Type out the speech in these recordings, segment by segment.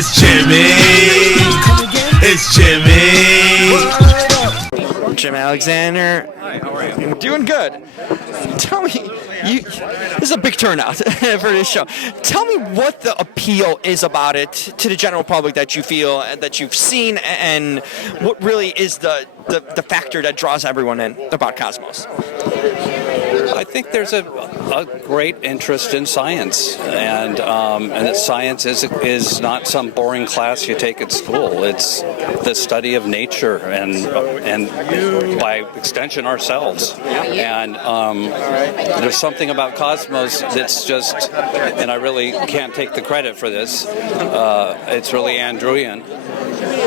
It's Jimmy. It's Jimmy. Jim Alexander. Hi, how are you? I'm doing good. Tell me, this is a big turnout for this show. Tell me what the appeal is about it to the general public that you feel that you've seen, and what really is the factor that draws everyone in about Cosmos. I think there's a great interest in science, and that science is not some boring class you take at school. It's the study of nature and by extension ourselves. And there's something about Cosmos that's just, and I really can't take the credit for this. It's really Andrewian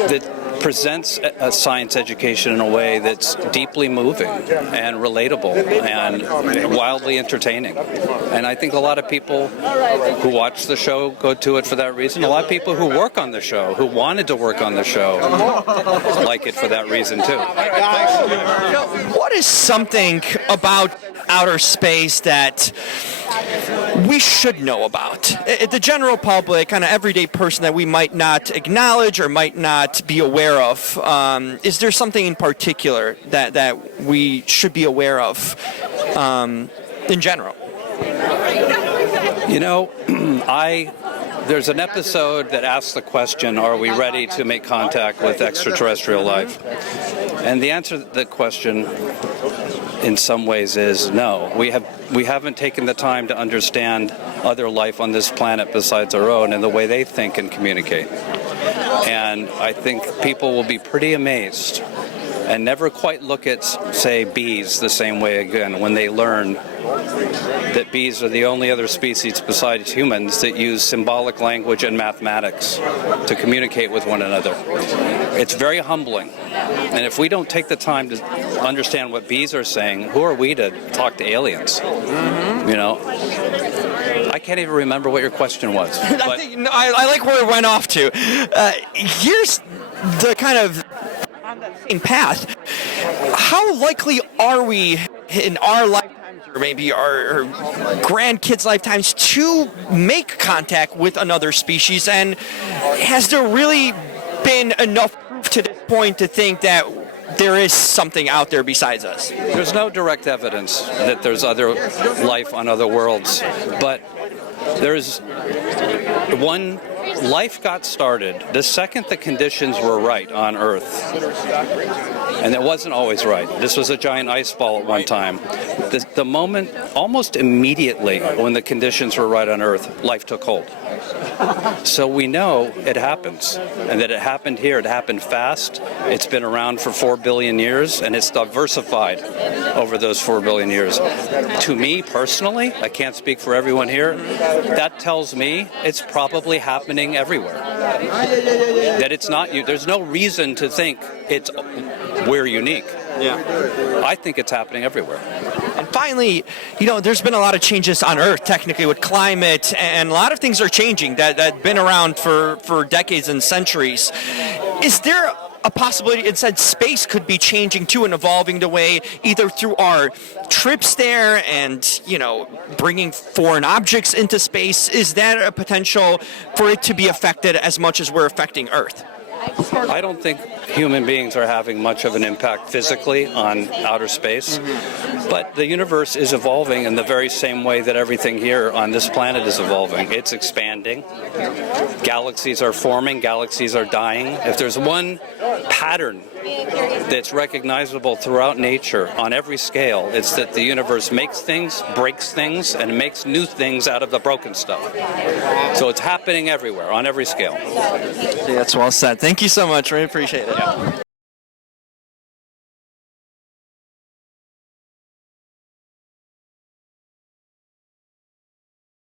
that presents a science education in a way that's deeply moving and relatable and wildly entertaining. And I think a lot of people who watch the show go to it for that reason. A lot of people who work on the show, who wanted to work on the show, like it for that reason too. What is something about outer space that we should know about? The general public, kind of everyday person that we might not acknowledge or might not be aware of. Is there something in particular that we should be aware of in general? You know, there's an episode that asks the question, are we ready to make contact with extraterrestrial life? And the answer to the question in some ways is no. We haven't taken the time to understand other life on this planet besides our own and the way they think and communicate. And I think people will be pretty amazed and never quite look at, say, bees the same way again when they learn that bees are the only other species besides humans that use symbolic language and mathematics to communicate with one another. It's very humbling. And if we don't take the time to understand what bees are saying, who are we to talk to aliens? You know? I can't even remember what your question was. I like where it went off to. Here's the kind of on that same path. How likely are we in our lifetimes, or maybe our grandkids' lifetimes, to make contact with another species? And has there really been enough proof to this point to think that there is something out there besides us? There's no direct evidence that there's other life on other worlds, but there's one. Life got started the second the conditions were right on Earth. And it wasn't always right. This was a giant ice ball at one time. The moment, almost immediately, when the conditions were right on Earth, life took hold. So we know it happens, and that it happened here. It happened fast. It's been around for 4 billion years, and it's diversified over those 4 billion years. To me, personally, I can't speak for everyone here, that tells me it's probably happening everywhere. That it's not you. There's no reason to think we're unique. Yeah. I think it's happening everywhere. And finally, there's been a lot of changes on Earth, technically, with climate, and a lot of things are changing that have been around for decades and centuries. Is there a possibility instead space could be changing too and evolving the way, either through our trips there and, bringing foreign objects into space? Is that a potential for it to be affected as much as we're affecting Earth? I don't think human beings are having much of an impact physically on outer space, but the universe is evolving in the very same way that everything here on this planet is evolving. It's expanding. Galaxies are forming. Galaxies are dying. If there's one pattern that's recognizable throughout nature on every scale, it's that the universe makes things, breaks things, and makes new things out of the broken stuff. So it's happening everywhere, on every scale. That's well said. Thank you so much. Really appreciate it. Yeah.